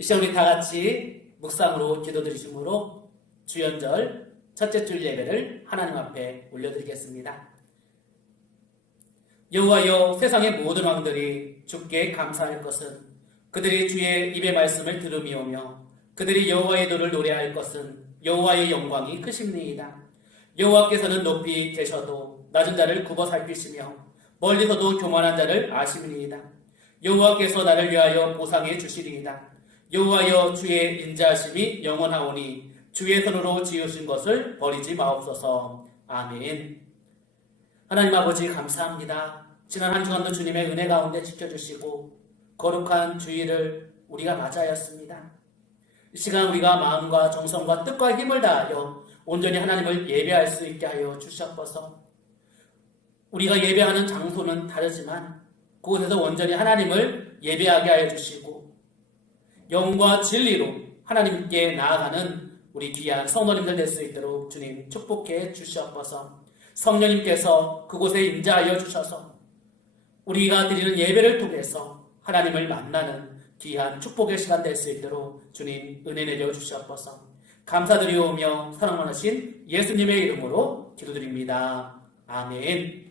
이 시간 우리 다 같이 묵상으로 기도드리심으로 주연절 첫째 줄 예배를 하나님 앞에 올려드리겠습니다. 여호와여, 세상의 모든 왕들이 주께 감사할 것은 그들이 주의 입의 말씀을 들음이오며 그들이 여호와의 도를 노래할 것은 여호와의 영광이 크심니이다. 여호와께서는 높이 계셔도 낮은 자를 굽어 살피시며 멀리서도 교만한 자를 아심이니이다. 여호와께서 나를 위하여 보상해 주시리이다. 여호와여, 주의 인자하심이 영원하오니 주의 손으로 지으신 것을 버리지 마옵소서. 아멘. 하나님 아버지, 감사합니다. 지난 한 주간도 주님의 은혜 가운데 지켜주시고 거룩한 주일을 우리가 맞이하였습니다. 이 시간 우리가 마음과 정성과 뜻과 힘을 다하여 온전히 하나님을 예배할 수 있게 하여 주시옵소서. 우리가 예배하는 장소는 다르지만 그곳에서 온전히 하나님을 예배하게 하여 주시고 영과 진리로 하나님께 나아가는 우리 귀한 성도님들 될 수 있도록 주님 축복해 주시옵소서. 성령님께서 그곳에 임재하여 주셔서 우리가 드리는 예배를 통해서 하나님을 만나는 귀한 축복의 시간 될 수 있도록 주님 은혜 내려 주시옵소서. 감사드리오며 사랑 많으신 예수님의 이름으로 기도드립니다. 아멘.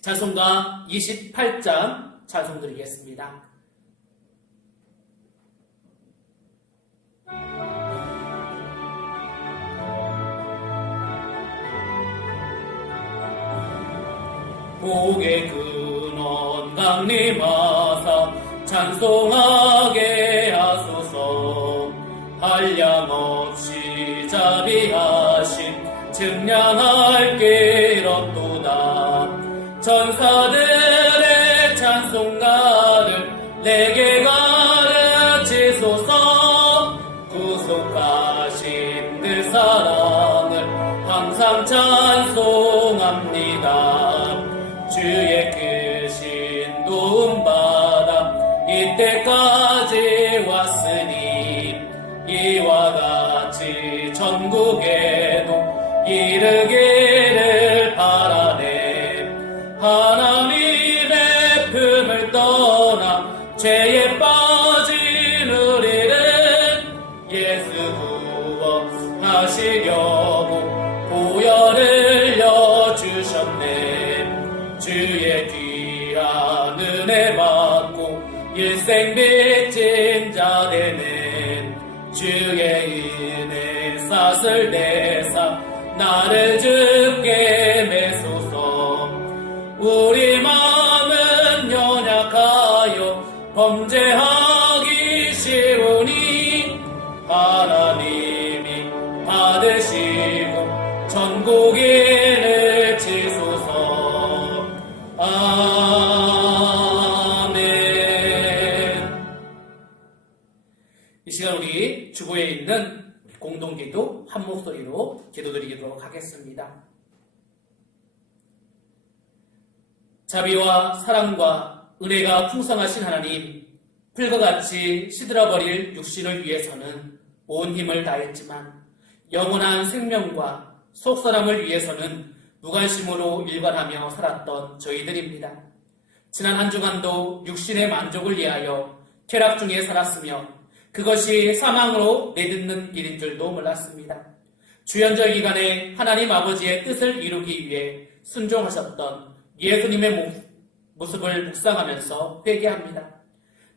찬송가 28장 찬송 드리겠습니다. 복의 근원 강림하사 찬송하게 하소서. 한량없이 자비하신 증량할 길 없도다. 천사들의 찬송가를 내게 가르치소서. 구속하신 그 사랑을 항상 찬송합니다. 주의 크신 도움받아 이때까지 왔으니 이와 같이 전국에도 이르기를 바라네. 하나님의 품을 떠나 죄에 빠진 우리를 예수 구원하시려고 보혈을 흘려주셨네. 주의 귀한 은혜 받고 일생 빚진 자 되는 주의 은혜 삭을 내사 나를 주께 매소서. 우리 마음은 연약하여 범죄하기 쉬우니 하나님이 받으시고 전국인을 지소서. 아멘. 이 시간 우리 주보에 있는 공동기도 한 목소리로 기도드리도록 하겠습니다. 자비와 사랑과 은혜가 풍성하신 하나님, 풀과 같이 시들어버릴 육신을 위해서는 온 힘을 다했지만 영원한 생명과 속사람을 위해서는 무관심으로 일관하며 살았던 저희들입니다. 지난 한 주간도 육신의 만족을 위하여 쾌락 중에 살았으며 그것이 사망으로 내딛는 일인 줄도 몰랐습니다. 주연절 기간에 하나님 아버지의 뜻을 이루기 위해 순종하셨던 예수님의 모습을 묵상하면서 회개합니다.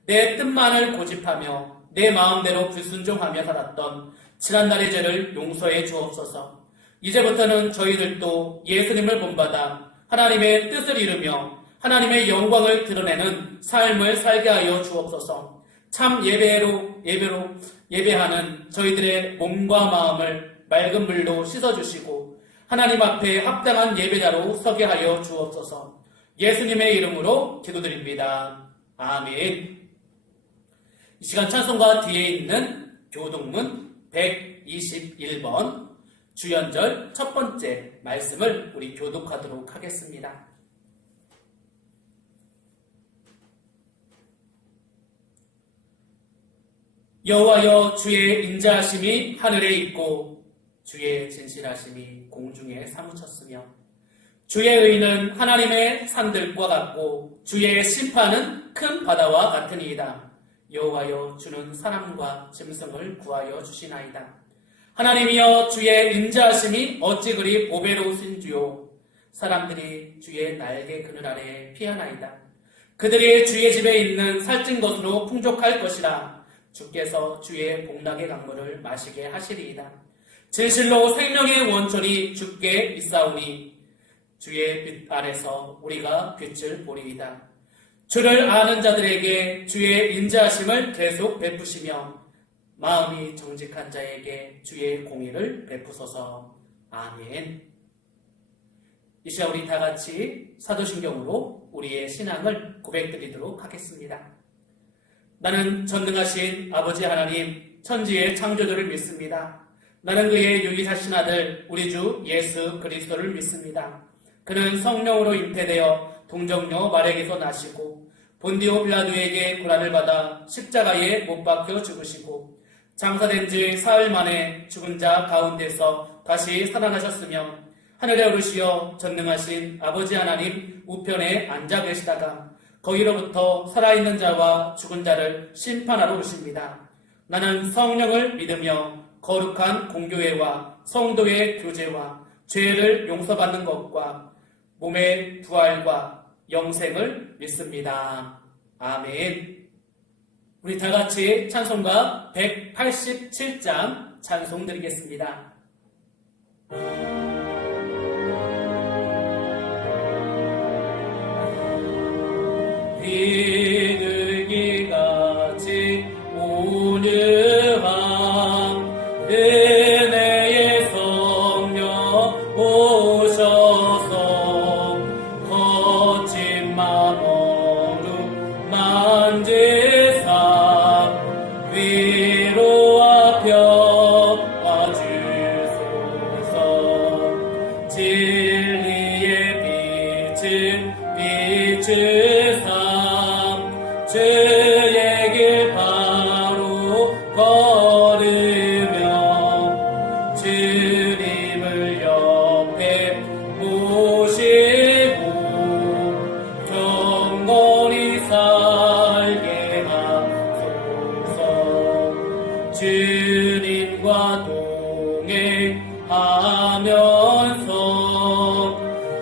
내 뜻만을 고집하며 내 마음대로 불순종하며 살았던 지난날의 죄를 용서해 주옵소서. 이제부터는 저희들도 예수님을 본받아 하나님의 뜻을 이루며 하나님의 영광을 드러내는 삶을 살게 하여 주옵소서. 참 예배하는 저희들의 몸과 마음을 맑은 물로 씻어주시고 하나님 앞에 합당한 예배자로 서게 하여 주옵소서. 예수님의 이름으로 기도드립니다. 아멘. 이 시간 찬송가 뒤에 있는 교동문 121번 주연절 첫 번째 말씀을 우리 교독하도록 하겠습니다. 여호와여, 주의 인자하심이 하늘에 있고 주의 진실하심이 공중에 사무쳤으며 주의 의는 하나님의 산들과 같고 주의 심판은 큰 바다와 같으니이다. 여호와여 주는 사람과 짐승을 구하여 주시나이다. 하나님이여 주의 인자하심이 어찌 그리 보배로우신 주요. 사람들이 주의 날개 그늘 아래 피하나이다. 그들이 주의 집에 있는 살찐 것으로 풍족할 것이라. 주께서 주의 복락의 강물을 마시게 하시리이다. 진실로 생명의 원천이 주께 있사오니 주의 빛 아래서 우리가 빛을 보리이다. 주를 아는 자들에게 주의 인자하심을 계속 베푸시며 마음이 정직한 자에게 주의 공의를 베푸소서. 아멘. 이 시간 우리 다 같이 사도신경으로 우리의 신앙을 고백드리도록 하겠습니다. 나는 전능하신 아버지 하나님 천지의 창조주를 믿습니다. 나는 그의 유일하신 아들 우리 주 예수 그리스도를 믿습니다. 그는 성령으로 잉태되어 동정녀 마리아에게서 나시고 본디오 빌라도에게 고난을 받아 십자가에 못 박혀 죽으시고 장사된 지 사흘 만에 죽은 자 가운데서 다시 살아나셨으며 하늘에 오르시어 전능하신 아버지 하나님 우편에 앉아 계시다가 거기로부터 살아있는 자와 죽은 자를 심판하러 오십니다. 나는 성령을 믿으며 거룩한 공교회와 성도의 교제와 죄를 용서받는 것과 몸의 부활과 영생을 믿습니다. 아멘. 우리 다 같이 찬송가 187장 찬송 드리겠습니다. 비둘기같이 온유한 은혜의 성령 오셔서 거친 마음으로 만지사 위로와 평화 주소서. 진리의 빛을 비추사 주의 길 바로 걸으며 주님을 옆에 모시고 경건히 살게 하소서. 주님과 동행하면서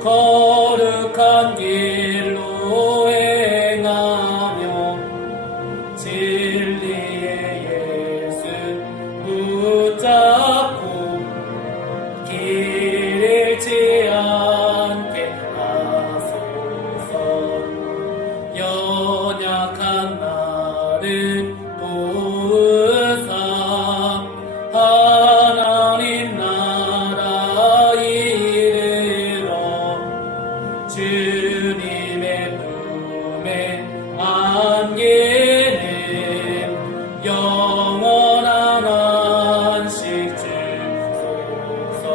거룩한 길로 행하며 진리의 예수 붙잡고 길 잃지 않게 하소서. 연약한 나를 도우사 하나님 나라 이르러 주님의 품에 안기는 영원한 안식 주소서.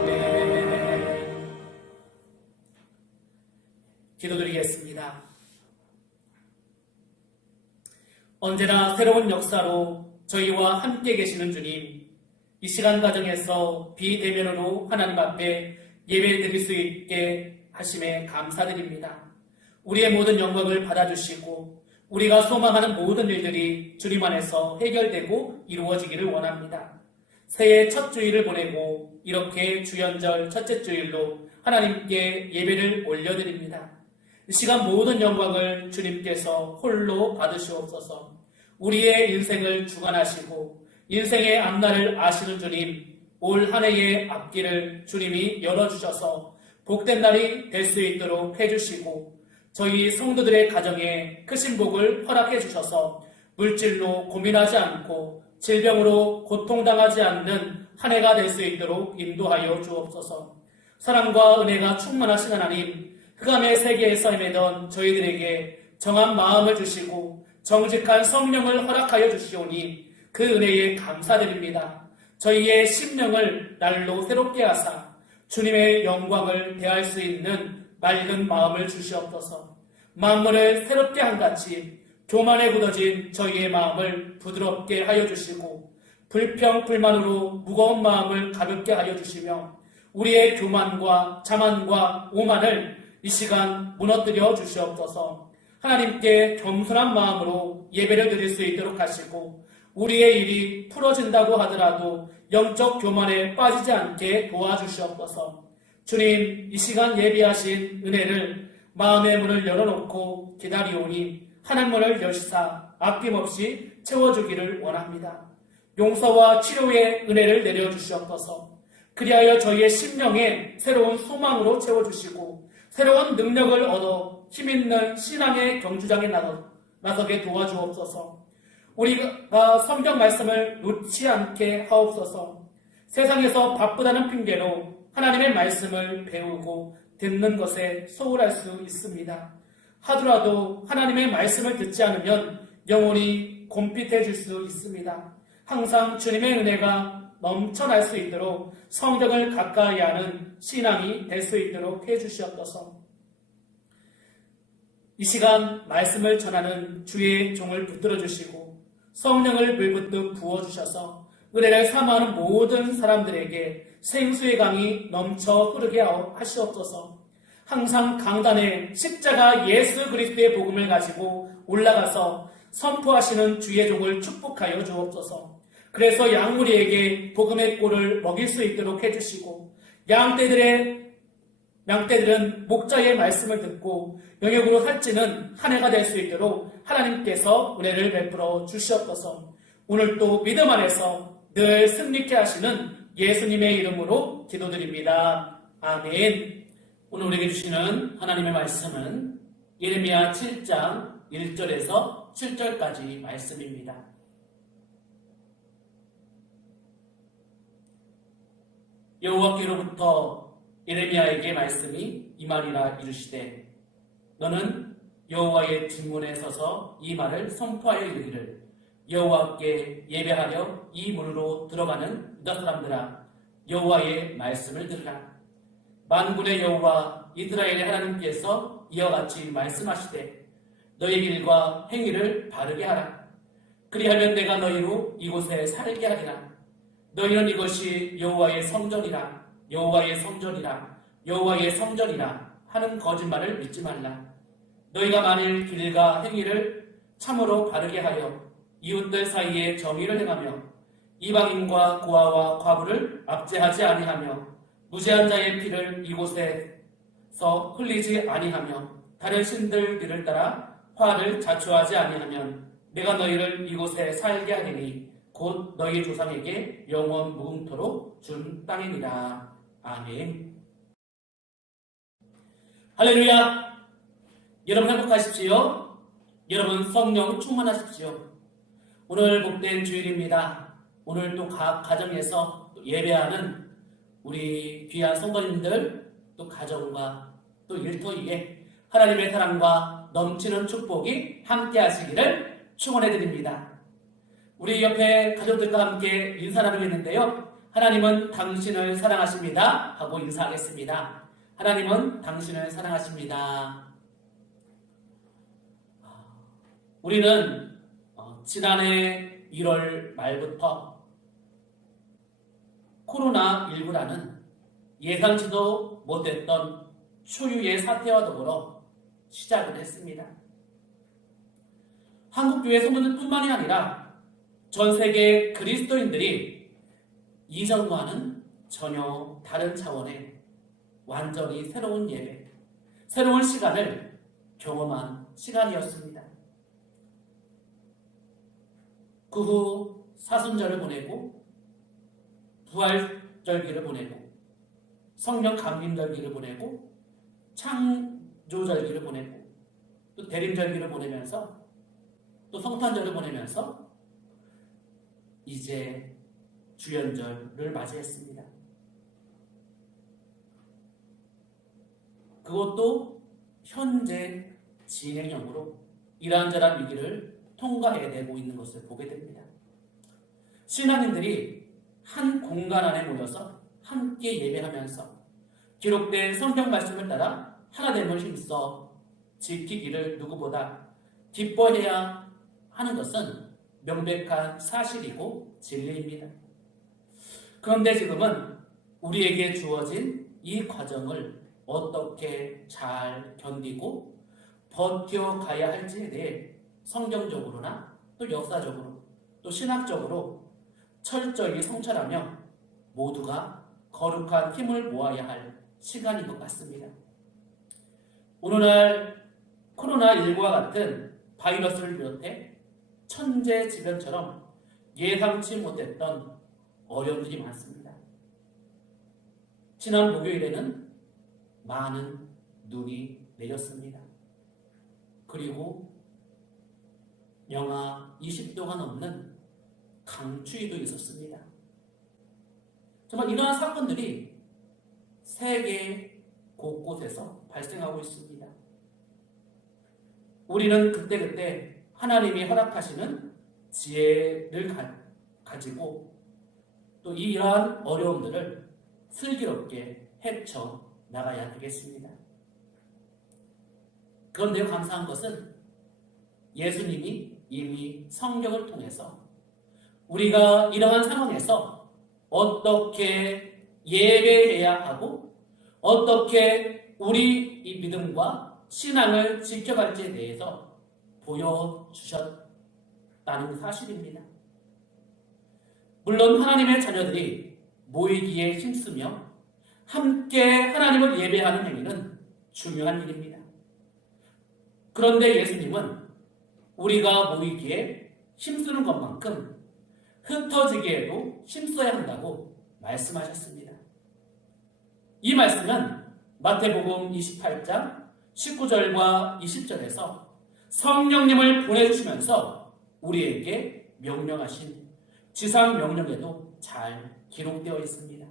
아멘. 기도드리겠습니다. 언제나 새로운 역사로 저희와 함께 계시는 주님, 이 시간 과정에서 비대면으로 하나님 앞에 예배드릴 수 있게 하심에 감사드립니다. 우리의 모든 영광을 받아주시고 우리가 소망하는 모든 일들이 주님 안에서 해결되고 이루어지기를 원합니다. 새해 첫 주일을 보내고 이렇게 주연절 첫째 주일로 하나님께 예배를 올려드립니다. 이 시간 모든 영광을 주님께서 홀로 받으시옵소서. 우리의 인생을 주관하시고 인생의 앞날을 아시는 주님, 올 한 해의 앞길을 주님이 열어주셔서 복된 날이 될 수 있도록 해주시고 저희 성도들의 가정에 크신 복을 허락해 주셔서 물질로 고민하지 않고 질병으로 고통당하지 않는 한 해가 될 수 있도록 인도하여 주옵소서. 사랑과 은혜가 충만하신 하나님, 흑암의 세계에서 헤매던 저희들에게 정한 마음을 주시고 정직한 성령을 허락하여 주시오니 그 은혜에 감사드립니다. 저희의 심령을 날로 새롭게 하사 주님의 영광을 대할 수 있는 맑은 마음을 주시옵소서. 만물을 새롭게 한같이 교만에 굳어진 저희의 마음을 부드럽게 하여 주시고 불평 불만으로 무거운 마음을 가볍게 하여 주시며 우리의 교만과 자만과 오만을 이 시간 무너뜨려 주시옵소서. 하나님께 겸손한 마음으로 예배를 드릴 수 있도록 하시고 우리의 일이 풀어진다고 하더라도 영적 교만에 빠지지 않게 도와주시옵소서. 주님, 이 시간 예비하신 은혜를 마음의 문을 열어놓고 기다리오니 하늘문을 열시사 아낌없이 채워주기를 원합니다. 용서와 치료의 은혜를 내려주시옵소서. 그리하여 저희의 심령에 새로운 소망으로 채워주시고 새로운 능력을 얻어 힘있는 신앙의 경주장에 나서게 도와주옵소서. 우리가 성경 말씀을 놓지 않게 하옵소서. 세상에서 바쁘다는 핑계로 하나님의 말씀을 배우고 듣는 것에 소홀할 수 있습니다. 하더라도 하나님의 말씀을 듣지 않으면 영혼이 곰핏해질 수 있습니다. 항상 주님의 은혜가 넘쳐날 수 있도록 성경을 가까이 하는 신앙이 될 수 있도록 해주시옵소서. 이 시간 말씀을 전하는 주의 종을 붙들어 주시고 성령을 물붓듯 부어주셔서 은혜를 사모하는 모든 사람들에게 생수의 강이 넘쳐 흐르게 하시옵소서. 항상 강단에 십자가 예수 그리스도의 복음을 가지고 올라가서 선포하시는 주의 종을 축복하여 주옵소서. 그래서 양무리에게 복음의 꼴을 먹일 수 있도록 해주시고 양떼들은 목자의 말씀을 듣고 영역으로 살찌는 한 해가 될 수 있도록 하나님께서 은혜를 베풀어 주시옵소서. 오늘도 믿음 안에서 늘 승리케 하시는 예수님의 이름으로 기도드립니다. 아멘. 오늘 우리에게 주시는 하나님의 말씀은 예레미야 7장 1절에서 7절까지 말씀입니다. 여호와께로부터 예레미야에게 말씀이 임하리라 이르시되 너는 여호와의 뒷문에 서서 이 말을 선포하여 이르기를 여호와께 예배하려 이 문으로 들어가는 유다 사람들아 여호와의 말씀을 들으라. 만군의 여호와 이스라엘의 하나님께서 이와 같이 말씀하시되 너의 길과 행위를 바르게 하라. 그리하면 내가 너희로 이곳에 살게 하리라. 너희는 이것이 여호와의 성전이라 여호와의 성전이라 여호와의 성전이라 하는 거짓말을 믿지 말라. 너희가 만일 길과 행위를 참으로 바르게 하여 이웃들 사이에 정의를 행하며 이방인과 고아와 과부를 압제하지 아니하며 무죄한 자의 피를 이곳에서 흘리지 아니하며 다른 신들들을 따라 화를 자초하지 아니하면 내가 너희를 이곳에 살게 하리니 곧 너희 조상에게 영원 무궁토록 준 땅이니라. 아멘. 할렐루야. 여러분 행복하십시오. 여러분 성령 충만하십시오. 오늘 복된 주일입니다. 오늘 또 각 가정에서 또 예배하는 우리 귀한 성도님들 또 가정과 또 일터위에 하나님의 사랑과 넘치는 축복이 함께 하시기를 축원해 드립니다. 우리 옆에 가족들과 함께 인사 나누겠는데요. 하나님은 당신을 사랑하십니다 하고 인사하겠습니다. 하나님은 당신을 사랑하십니다. 우리는 지난해 1월 말부터 코로나19라는 예상치도 못했던 초유의 사태와 더불어 시작을 했습니다. 한국교회 성도들뿐만이 아니라 전 세계 그리스도인들이 이전과는 전혀 다른 차원의 완전히 새로운 예배, 새로운 시간을 경험한 시간이었습니다. 그 후 사순절을 보내고 부활절기를 보내고 성령 감림절기를 보내고 창조절기를 보내고 또 대림절기를 보내면서 또 성탄절을 보내면서 이제 주연절을 맞이했습니다. 그것도 현재 진행형으로 이러한저러한 위기를 통과해내고 있는 것을 보게 됩니다. 신앙인들이 한 공간 안에 모여서 함께 예배하면서 기록된 성경 말씀을 따라 하나됨을 힘써 지키기를 누구보다 기뻐해야 하는 것은 명백한 사실이고 진리입니다. 그런데 지금은 우리에게 주어진 이 과정을 어떻게 잘 견디고 버텨가야 할지에 대해 성경적으로나 또 역사적으로 또 신학적으로 철저히 성찰하며 모두가 거룩한 힘을 모아야 할 시간인 것 같습니다. 오늘날 코로나19와 같은 바이러스를 비롯해 천재지변처럼 예상치 못했던 어려움들이 많습니다. 지난 목요일에는 많은 눈이 내렸습니다. 그리고 영하 20도가 넘는 강추위도 있었습니다. 정말 이러한 사건들이 세계 곳곳에서 발생하고 있습니다. 우리는 그때그때 하나님이 허락하시는 지혜를 가지고 또 이러한 어려움들을 슬기롭게 헤쳐 나가야 되겠습니다. 그런데 감사한 것은 예수님이 이미 성경을 통해서 우리가 이러한 상황에서 어떻게 예배해야 하고 어떻게 우리 이 믿음과 신앙을 지켜갈지에 대해서 보여주셨다는 사실입니다. 물론 하나님의 자녀들이 모이기에 힘쓰며 함께 하나님을 예배하는 행위는 중요한 일입니다. 그런데 예수님은 우리가 모이기에 힘쓰는 것만큼 흩어지기에도 힘써야 한다고 말씀하셨습니다. 이 말씀은 마태복음 28장 19절과 20절에서 성령님을 보내주시면서 우리에게 명령하신 지상명령에도 잘 기록되어 있습니다.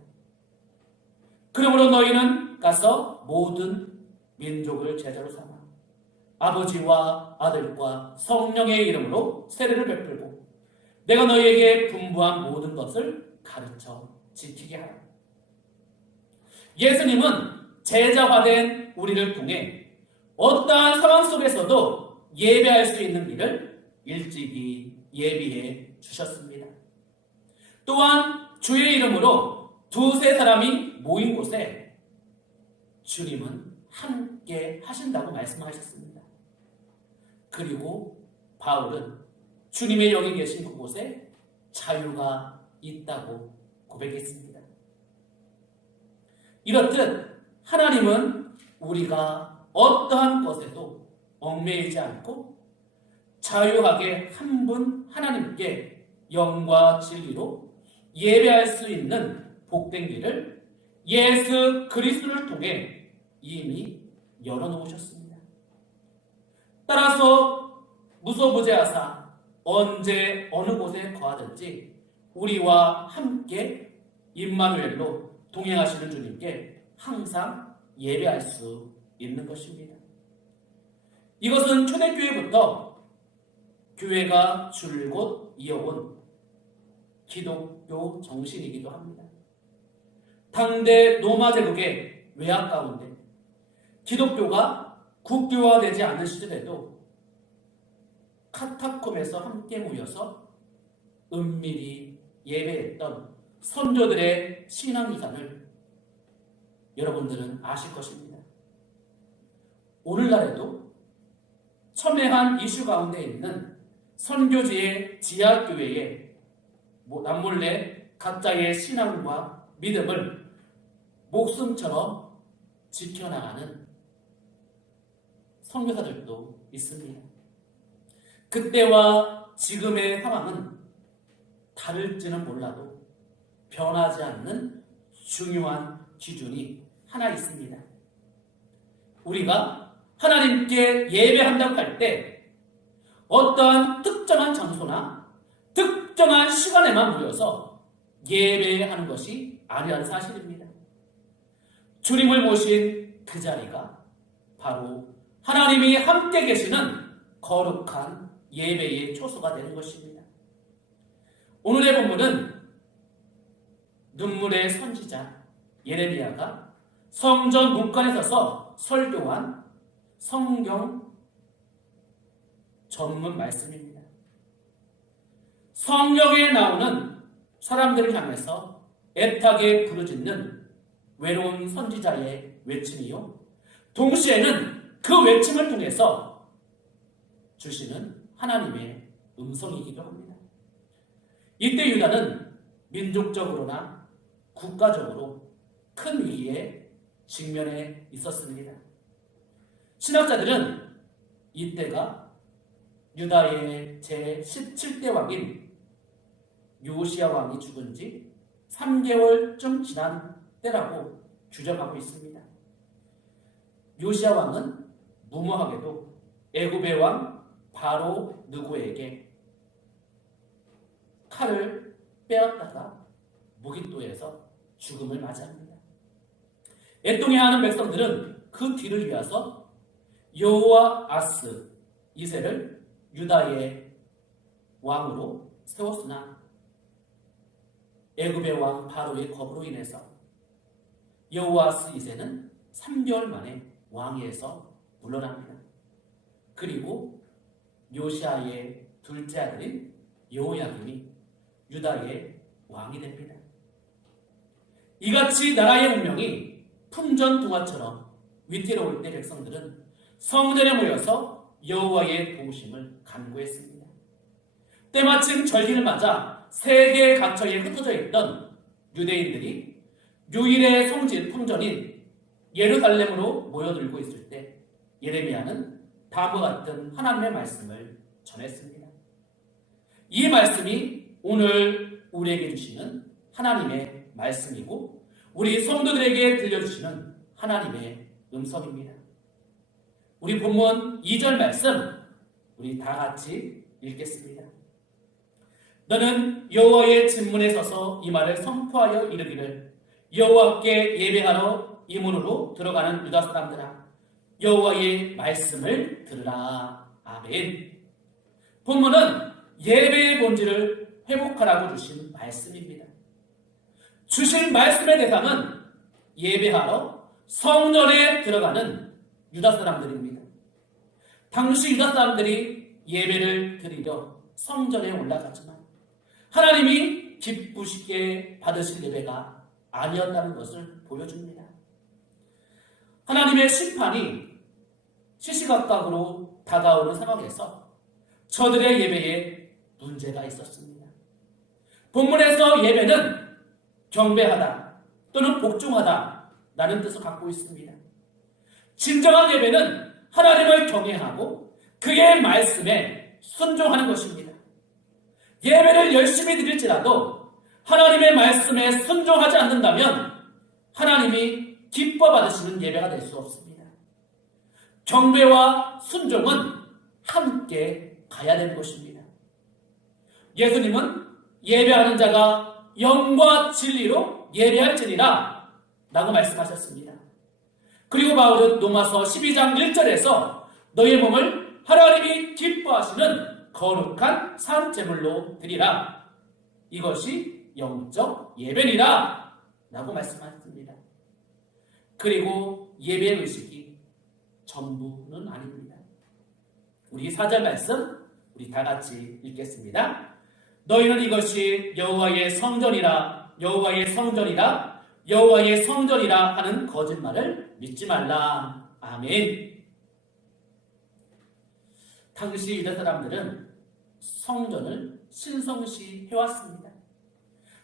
그러므로 너희는 가서 모든 민족을 제자로 삼아 아버지와 아들과 성령의 이름으로 세례를 베풀고 내가 너희에게 분부한 모든 것을 가르쳐 지키게 하라. 예수님은 제자화된 우리를 통해 어떠한 상황 속에서도 예배할 수 있는 길을 일찍이 예비해 주셨습니다. 또한 주의 이름으로 두세 사람이 모인 곳에 주님은 함께 하신다고 말씀하셨습니다. 그리고 바울은 주님의 여기 계신 그곳에 자유가 있다고 고백했습니다. 이렇듯 하나님은 우리가 어떠한 것에도 얽매이지 않고 자유하게 한 분 하나님께 영과 진리로 예배할 수 있는 복된 길을 예수 그리스도를 통해 이미 열어놓으셨습니다. 따라서 무소부재하사 언제 어느 곳에 거하든지 우리와 함께 임마누엘로 동행하시는 주님께 항상 예배할 수 있는 것입니다. 이것은 초대교회부터 교회가 줄곧 이어온 기독교 정신이기도 합니다. 당대 로마 제국의 외압 가운데 기독교가 국교화되지 않은 시절에도 카타콤에서 함께 모여서 은밀히 예배했던 선조들의 신앙유산을 여러분들은 아실 것입니다. 오늘날에도 첨예한 이슈 가운데 있는 선교지의 지하교회에 남몰래 가짜의 신앙과 믿음을 목숨처럼 지켜나가는 선교사들도 있습니다. 그때와 지금의 상황은 다를지는 몰라도 변하지 않는 중요한 기준이 하나 있습니다. 우리가 하나님께 예배한다고 할 때 어떠한 특정한 장소나 특정한 시간에만 모여서 예배하는 것이 아니라는 사실입니다. 주님을 모신 그 자리가 바로 하나님이 함께 계시는 거룩한 예배의 초소가 되는 것입니다. 오늘의 본문은 눈물의 선지자 예레미야가 성전 문간에 서서 설교한 성경 전문 말씀입니다. 성경에 나오는 사람들을 향해서 애타게 부르짖는 외로운 선지자의 외침이요, 동시에는 그 외침을 통해서 주시는 하나님의 음성이기도 합니다. 이때 유다는 민족적으로나 국가적으로 큰 위기에 직면해 있었습니다. 신학자들은 이때가 유다의 제17대 왕인 요시야 왕이 죽은 지 3개월쯤 지난 때라고 규정하고 있습니다. 요시야 왕은 무모하게도 애굽의 왕 바로 느고에게 칼을 빼앗다가 무깃도에서 죽음을 맞이합니다. 애통해하는 백성들은 그 뒤를 이어서 여호아스 2세를 유다의 왕으로 세웠으나 애굽의 왕 바로의 겁으로 인해서 여호아스 2세는 3개월 만에 왕위에서 물러납니다. 그리고 요시아의 둘째 아들인 여호야김이 유다의 왕이 됩니다. 이같이 나라의 운명이 풍전등화처럼 위태로울 때 백성들은 성전에 모여서 여호와의 도우심을 간구했습니다. 때마침 절기를 맞아 세계 각처에 흩어져 있던 유대인들이 유일의 성진 풍전인 예루살렘으로 모여들고 있을 때 예레미야는 다음과 같은 하나님의 말씀을 전했습니다. 이 말씀이 오늘 우리에게 주시는 하나님의 말씀이고 우리 성도들에게 들려주시는 하나님의 음성입니다. 우리 본문 2절 말씀 우리 다 같이 읽겠습니다. 너는 여호와의 진문에 서서 이 말을 선포하여 이르기를 여호와께 예배하러 이 문으로 들어가는 유다 사람들아 여호와의 말씀을 들으라. 아멘. 본문은 예배의 본질을 회복하라고 주신 말씀입니다. 주신 말씀의 대상은 예배하러 성전에 들어가는 유다 사람들입니다. 당시 유다 사람들이 예배를 드리려 성전에 올라갔지만 하나님이 기쁘시게 받으실 예배가 아니었다는 것을 보여줍니다. 하나님의 심판이 시시각각으로 다가오는 상황에서 저들의 예배에 문제가 있었습니다. 본문에서 예배는 경배하다 또는 복종하다 라는 뜻을 갖고 있습니다. 진정한 예배는 하나님을 경외하고 그의 말씀에 순종하는 것입니다. 예배를 열심히 드릴지라도 하나님의 말씀에 순종하지 않는다면 하나님이 기뻐 받으시는 예배가 될 수 없습니다. 경배와 순종은 함께 가야 되는 것입니다. 예수님은 예배하는 자가 영과 진리로 예배할지니라 라고 말씀하셨습니다. 그리고 바울은 로마서 12장 1절에서 너의 몸을 하나님이 기뻐하시는 거룩한 산제물로 드리라. 이것이 영적 예배니라 라고 말씀하셨습니다. 그리고 예배의 의식이 전부는 아닙니다. 우리 4절 말씀 우리 다 같이 읽겠습니다. 너희는 이것이 여호와의 성전이라 여호와의 성전이라 여호와의 성전이라 하는 거짓말을 믿지 말라. 아멘. 당시 유다 사람들은 성전을 신성시 해왔습니다.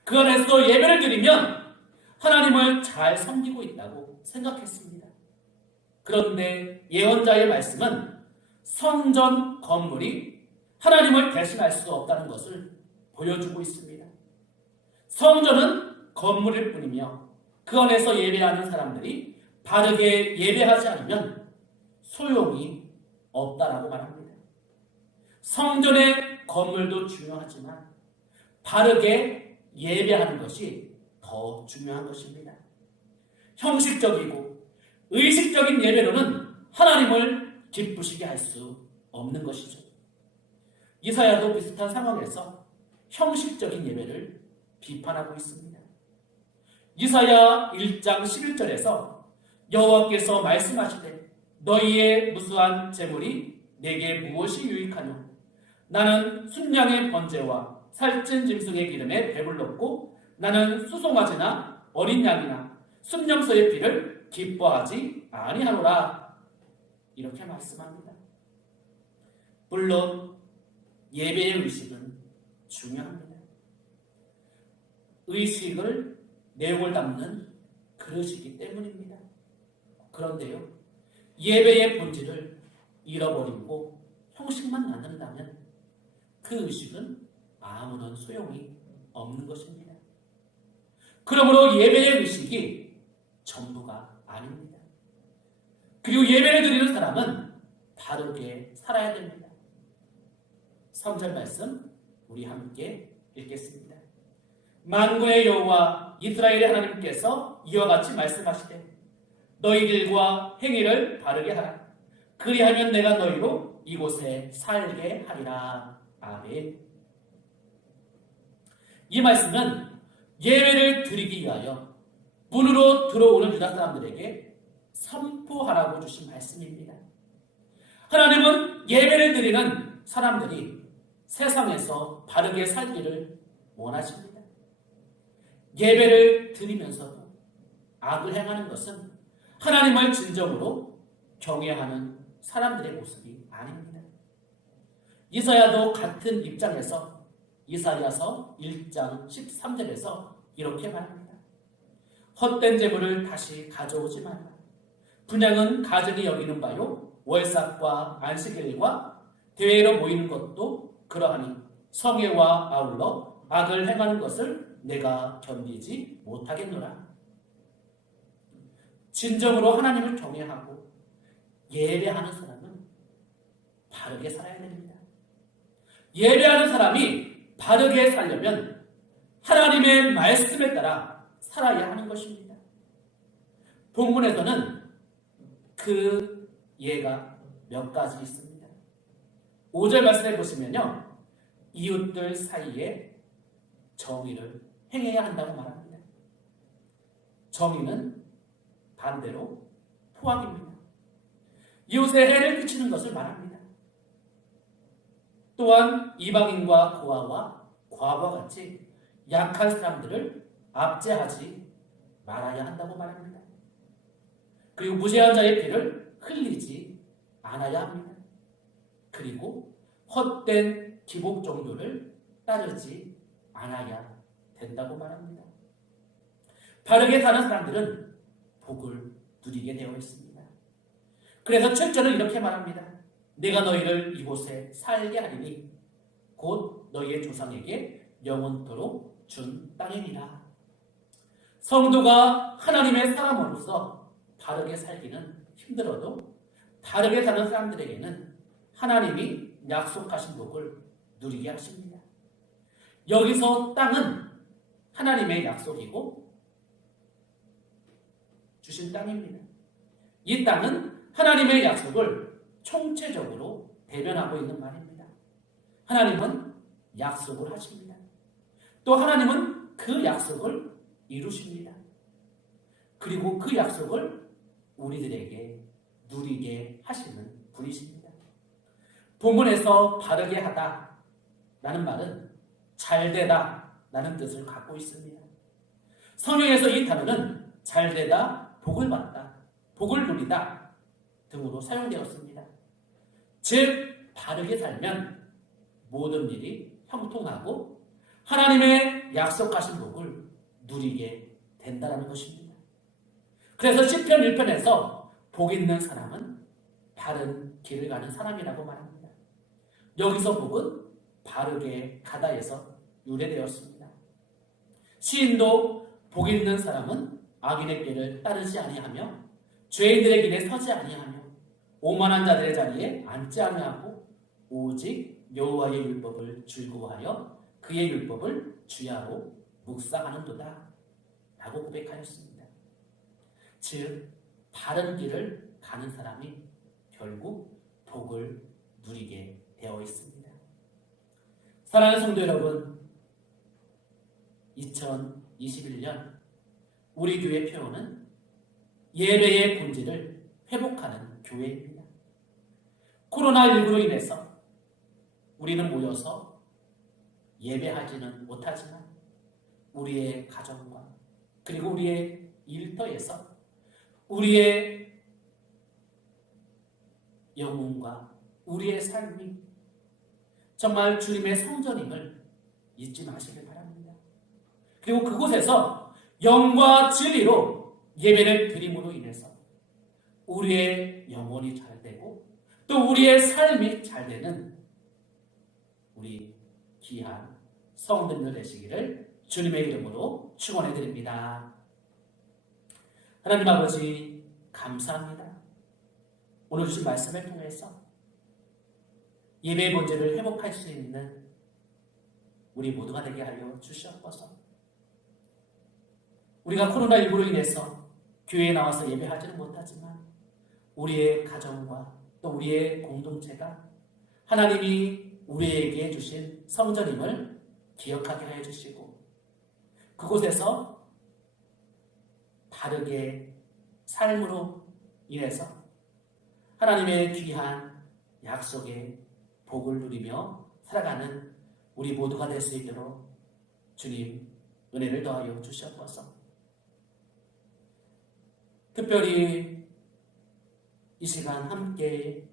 그 안에서 예배를 드리면 하나님을 잘 섬기고 있다고 생각했습니다. 그런데 예언자의 말씀은 성전 건물이 하나님을 대신할 수 없다는 것을 보여주고 있습니다. 성전은 건물일 뿐이며 그 안에서 예배하는 사람들이 바르게 예배하지 않으면 소용이 없다라고 말합니다. 성전의 건물도 중요하지만 바르게 예배하는 것이 더 중요한 것입니다. 형식적이고 의식적인 예배로는 하나님을 기쁘시게 할 수 없는 것이죠. 이사야도 비슷한 상황에서 형식적인 예배를 비판하고 있습니다. 이사야 1장 11절에서 여호와께서 말씀하시되 너희의 무수한 재물이 내게 무엇이 유익하뇨? 나는 순양의 번제와 살찐 짐승의 기름에 배불렀고 나는 수송아지나 어린 양이나 순염소의 피를 기뻐하지 아니하노라. 이렇게 말씀합니다. 물론 예배의 의식은 중요합니다. 의식을 내용을 담는 그릇이기 때문입니다. 그런데요, 예배의 본질을 잃어버리고 형식만 만든다면 그 의식은 아무런 소용이 없는 것입니다. 그러므로 예배의 의식이 전부가 아닙니다. 그리고 예배를 드리는 사람은 바르게 살아야 됩니다. 3절 말씀 우리 함께 읽겠습니다. 만군의 여호와 이스라엘의 하나님께서 이와 같이 말씀하시되 너희들과 행위를 바르게 하라. 그리하면 내가 너희로 이곳에 살게 하리라. 아멘. 이 말씀은 예배를 드리기 위하여 문으로 들어오는 유다 사람들에게 선포하라고 주신 말씀입니다. 하나님은 예배를 드리는 사람들이 세상에서 바르게 살기를 원하십니다. 예배를 드리면서도 악을 행하는 것은 하나님을 진정으로 경외하는 사람들의 모습이 아닙니다. 이사야도 같은 입장에서 이사야서 1장 13절에서 이렇게 말합니다. 헛된 재물을 다시 가져오지 말라. 분향은 가정이 여기는 바요 월삭과 안식일과 대회로 모이는 것도 그러하니 성회와 아울러 악을 행하는 것을 내가 견디지 못하겠노라. 진정으로 하나님을 경외하고 예배하는 사람은 바르게 살아야 됩니다. 예배하는 사람이 바르게 살려면 하나님의 말씀에 따라 살아야 하는 것입니다. 본문에서는 그 예가 몇 가지 있습니다. 5절 말씀에 보시면요, 이웃들 사이에 정의를 행해야 한다고 말합니다. 정의는 반대로 포악입니다. 이웃에 해를 끼치는 것을 말합니다. 또한 이방인과 고아와 과부와 같이 약한 사람들을 압제하지 말아야 한다고 말합니다. 그리고 무죄한 자의 피를 흘리지 않아야 합니다. 그리고 헛된 기복 종교를 따르지 않아야 된다고 말합니다. 바르게 사는 사람들은 복을 누리게 되어 있습니다. 그래서 7절은 이렇게 말합니다. 내가 너희를 이곳에 살게 하리니 곧 너희의 조상에게 영원토록 준 땅이니라. 성도가 하나님의 사람으로서 바르게 살기는 힘들어도 바르게 사는 사람들에게는 하나님이 약속하신 복을 누리게 하십니다. 여기서 땅은 하나님의 약속이고 주신 땅입니다. 이 땅은 하나님의 약속을 총체적으로 대변하고 있는 말입니다. 하나님은 약속을 하십니다. 또 하나님은 그 약속을 이루십니다. 그리고 그 약속을 우리들에게 누리게 하시는 분이십니다. 본문에서 바르게 하다 라는 말은 잘되다 라는 뜻을 갖고 있습니다. 성경에서 이 단어는 잘되다, 복을 받다, 복을 누리다 등으로 사용되었습니다. 즉 바르게 살면 모든 일이 형통하고 하나님의 약속하신 복을 누리게 된다는 것입니다. 그래서 시편 1편에서 복 있는 사람은 바른 길을 가는 사람이라고 말합니다. 여기서 복은 바르게 가다에서 유래되었습니다. 시인도 복 있는 사람은 악인의 길을 따르지 아니하며 죄인들의 길에 서지 아니하며 오만한 자들의 자리에 앉지 아니하고 오직 여호와의 율법을 즐거워하여 그의 율법을 주야로 묵상하는도다 라고 고백하였습니다. 즉 바른 길을 가는 사람이 결국 복을 누리게 되어 있습니다. 사랑하는 성도 여러분, 2021년 우리 교회 표어는 예배의 본질을 회복하는 교회입니다. 코로나19로 인해서 우리는 모여서 예배하지는 못하지만 우리의 가정과 그리고 우리의 일터에서 우리의 영혼과 우리의 삶이 정말 주님의 성전임을 잊지 마시길 바랍니다. 그리고 그곳에서 영과 진리로 예배를 드림으로 인해서 우리의 영혼이 잘 되고 또 우리의 삶이 잘 되는 우리 귀한 성도님들 되시기를 주님의 이름으로 축원해 드립니다. 하나님 아버지 감사합니다. 오늘 주신 말씀을 통해서 예배의 본질을 회복할 수 있는 우리 모두가 되게 하여 주시옵소서. 우리가 코로나19로 인해서 교회에 나와서 예배하지는 못하지만 우리의 가정과 또 우리의 공동체가 하나님이 우리에게 주신 성전임을 기억하게 하여 주시고 그곳에서 바르게 삶으로 인해서 하나님의 귀한 약속의 복을 누리며 살아가는 우리 모두가 될 수 있도록 주님 은혜를 더하여 주시옵소서. 특별히 이 시간 함께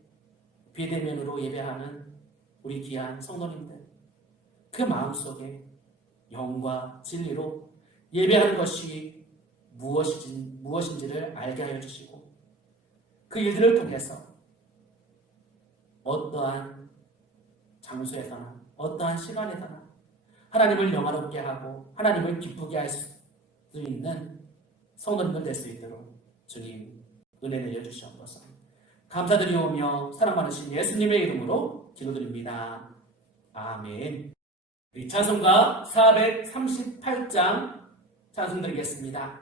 비대면으로 예배하는 우리 귀한 성도님들, 그 마음속에 영과 진리로 예배하는 것이 무엇인지를 알게 하여 주시고 그 일들을 통해서 어떠한 장소에서나 어떠한 시간에서나 하나님을 영화롭게 하고 하나님을 기쁘게 할 수 있는 성도님들 될 수 있도록 주님 은혜 내려주시옵소서. 감사드리오며 사랑 많으신 예수님의 이름으로 기도드립니다. 아멘. 우리 찬송가 438장 찬송 드리겠습니다.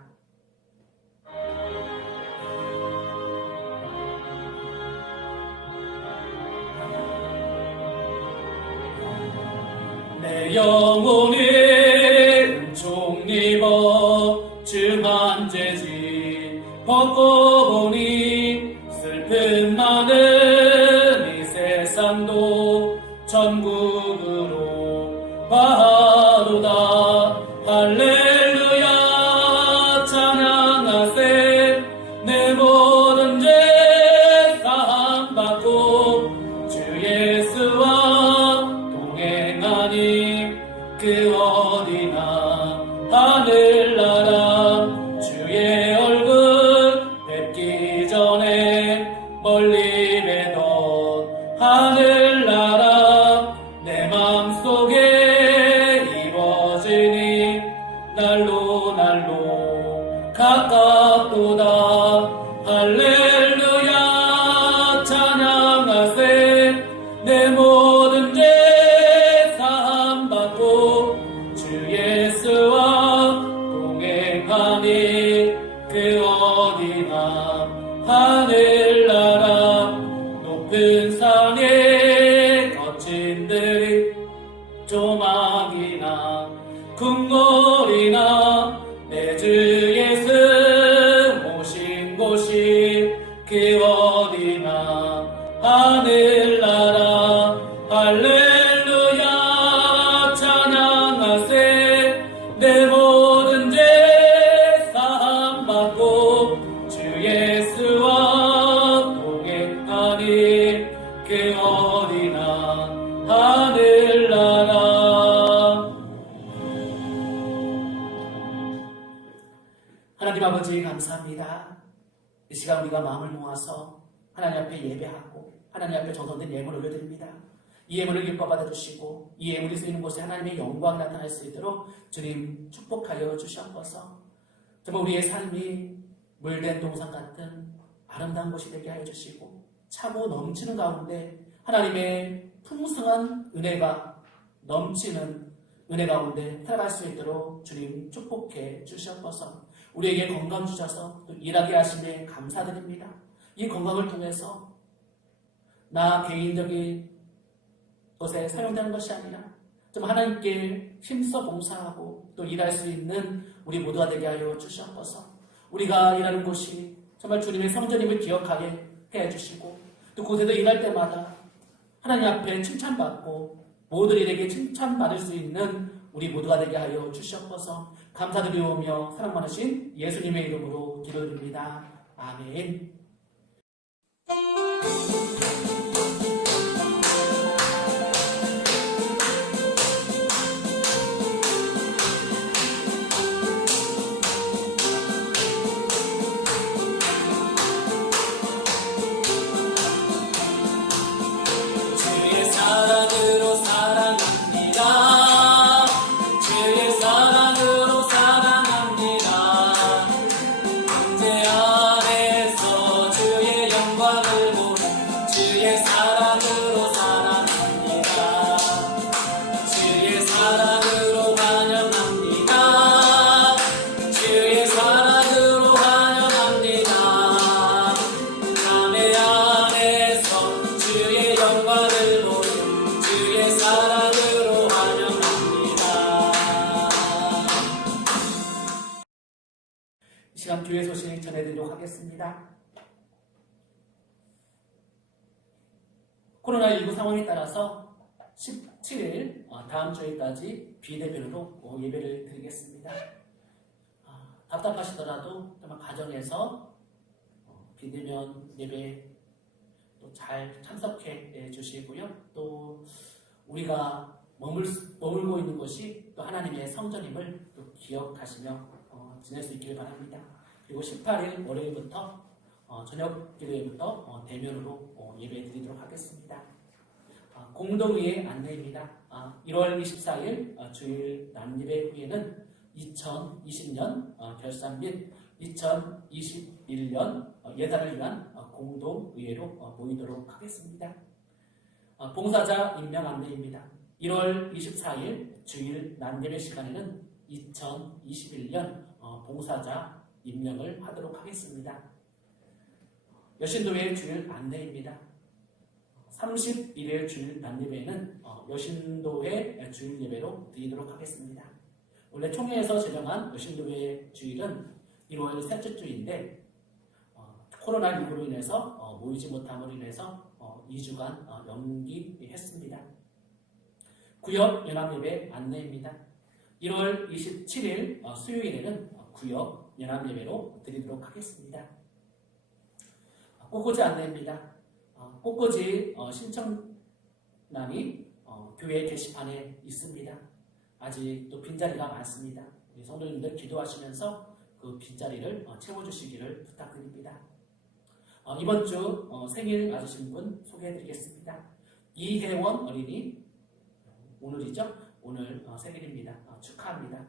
내 영혼은 종립어 중한 죄지 벗고 보니 슬픔 많은 이 세상도 천국으로 가도다. 할렐루야 찬양하세. 내 모든 죄 사함받고 주 예수와 동행하니 그 어디나 하늘나라 주의 얼굴 뵙기 전에 멀리 뵈던 하늘나라 내 맘속에 이루어지니 날로 날로 가깝도다. 할렐루야 찬양하세. 내 모든 죄 사함받고 주 예수와 동행하니 그 어디나 하늘나라 높은 산에 거친 들이 조막이나 궁궐이나 내 주 예수 모신 곳이 그 어디나 하늘나라. 할렐루야 찬양하세. 내 모든 죄 사함받고 주 예수와 동행하니 그 어디나 하늘나라. 하나님 아버지 감사합니다. 이 시간 우리가 마음을 모아서 하나님 앞에 예배하고 하나님 앞에 정성된 예물을 올려드립니다. 이 예물을 기뻐 받아주시고 이 예물이 쓰이는 곳에 하나님의 영광이 나타날 수 있도록 주님 축복하여 주시옵소서. 정말 우리의 삶이 물된 동산 같은 아름다운 곳이 되게 하여 주시고 차고 넘치는 가운데 하나님의 풍성한 은혜가 넘치는 은혜 가운데 살아갈 수 있도록 주님 축복해 주시옵소서. 우리에게 건강 주셔서 또 일하게 하시네 감사드립니다. 이 건강을 통해서 나 개인적인 것에 사용되는 것이 아니라 좀 하나님께 힘써 봉사하고 또 일할 수 있는 우리 모두가 되게 하여 주시옵소서. 우리가 일하는 곳이 정말 주님의 성전임을 기억하게 해주시고 또 곳에서 일할 때마다 하나님 앞에 칭찬받고 모두에게 칭찬받을 수 있는 우리 모두가 되게 하여 주시옵소서. 감사드리오며 사랑 많으신 예수님의 이름으로 기도드립니다. 아멘. 전해드리도록 하겠습니다. 코로나19 상황에 따라서 17일 다음 주일까지 비대면으로 예배를 드리겠습니다. 답답하시더라도 정말 가정에서 비대면 예배 또 잘 참석해 주시고요. 또 우리가 머물고 있는 곳이 또 하나님의 성전임을 또 기억하시며 지낼 수 있기를 바랍니다. 그리고 18일 월요일부터 저녁 기도회부터 대면으로 예배 드리도록 하겠습니다. 공동의회 안내입니다. 1월 24일 주일 난예배 후에는 2020년 결산 및 2021년 예산을 위한 공동의회로 모이도록 하겠습니다. 봉사자 임명 안내입니다. 1월 24일 주일 난예배 시간에는 2021년 봉사자 임명을 하도록 하겠습니다. 여신도회 주일 안내입니다. 31일 주일 난예배는 여신도회 주일 예배로 드리도록 하겠습니다. 원래 총회에서 제정한 여신도회 주일은 1월 셋째 주인데 코로나19로 인해서 모이지 못함으로 인해서 2주간 연기했습니다. 구역 연합예배 안내입니다. 1월 27일 수요일에는 구역 연합예배로 드리도록 하겠습니다. 꽃꽂이 안내입니다. 꽃꽂이 신청란이 교회 게시판에 있습니다. 아직 또 빈자리가 많습니다. 우리 성도님들 기도하시면서 그 빈자리를 채워주시기를 부탁드립니다. 이번 주 생일 맞으신 분 소개해드리겠습니다. 이혜원 어린이 오늘이죠? 오늘 생일입니다. 축하합니다.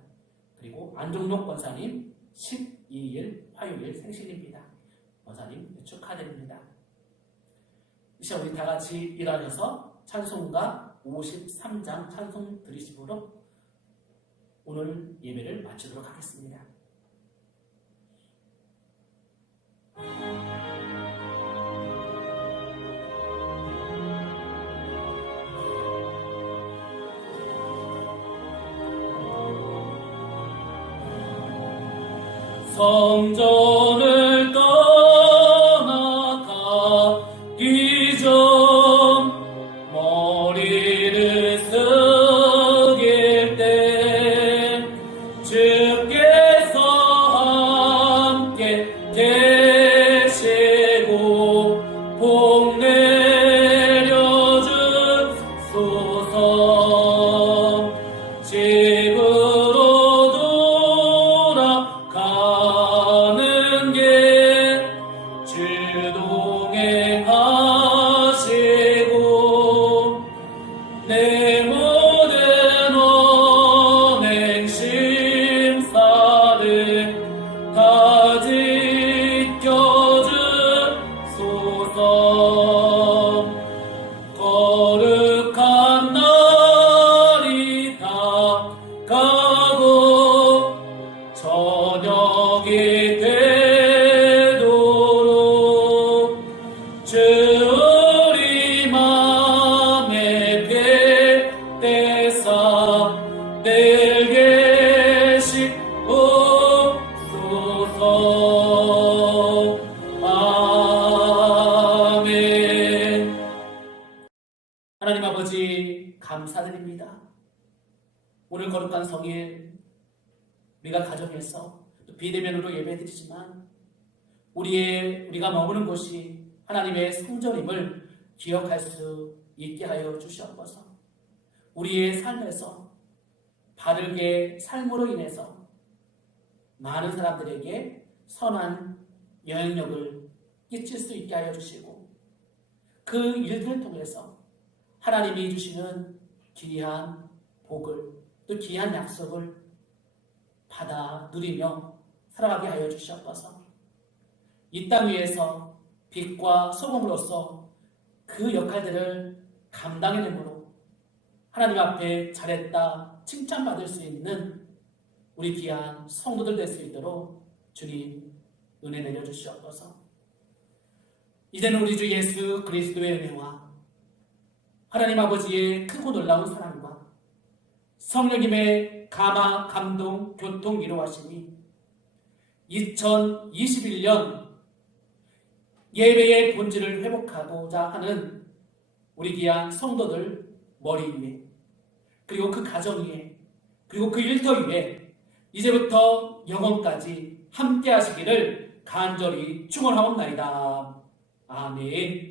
그리고 안종록 권사님 12일 화요일 생신입니다. 권사님 축하드립니다. 이제 우리 다 같이 일하셔서 찬송가 53장 찬송 드리심으로 오늘 예배를 마치도록 하겠습니다. 성전을 떠나가기 전 머리를 숙일 때 주께서 함께 계시고 복 내려 주소서. 집으로 돌아가는 길 주 동행하시고 내 모든 언행 심사를 다 지켜주소서. 거룩한 날이 다가고 저녁이 되도록 주 우리 맘에 빗대사 늘 계시옵소서. 아멘. 하나님 아버지 감사드립니다. 오늘 거룩한 성일 우리가 가정에서 또 비대면으로 예배드리지만 우리가 머무는 곳이 하나님의 성전임을 기억할 수 있게 하여 주시옵소서. 우리의 삶에서 바르게 삶으로 인해서 많은 사람들에게 선한 영향력을 끼칠 수 있게 하여 주시고 그 일들을 통해서 하나님이 주시는 귀한 복을 또 귀한 약속을 받아 누리며 살아가게 하여 주시옵소서. 이 땅 위에서 빛과 소금으로서 그 역할들을 감당해내므로 하나님 앞에 잘했다 칭찬받을 수 있는 우리 귀한 성도들 될 수 있도록 주님 은혜 내려주시옵소서. 이제는 우리 주 예수 그리스도의 은혜와 하나님 아버지의 크고 놀라운 사랑과 성령님의 감화, 감동, 교통, 위로하심이 2021년 예배의 본질을 회복하고자 하는 우리 귀한 성도들 머리 위에, 그리고 그 가정 위에, 그리고 그 일터 위에 이제부터 영원까지 함께 하시기를 간절히 축원하옵나이다. 아멘.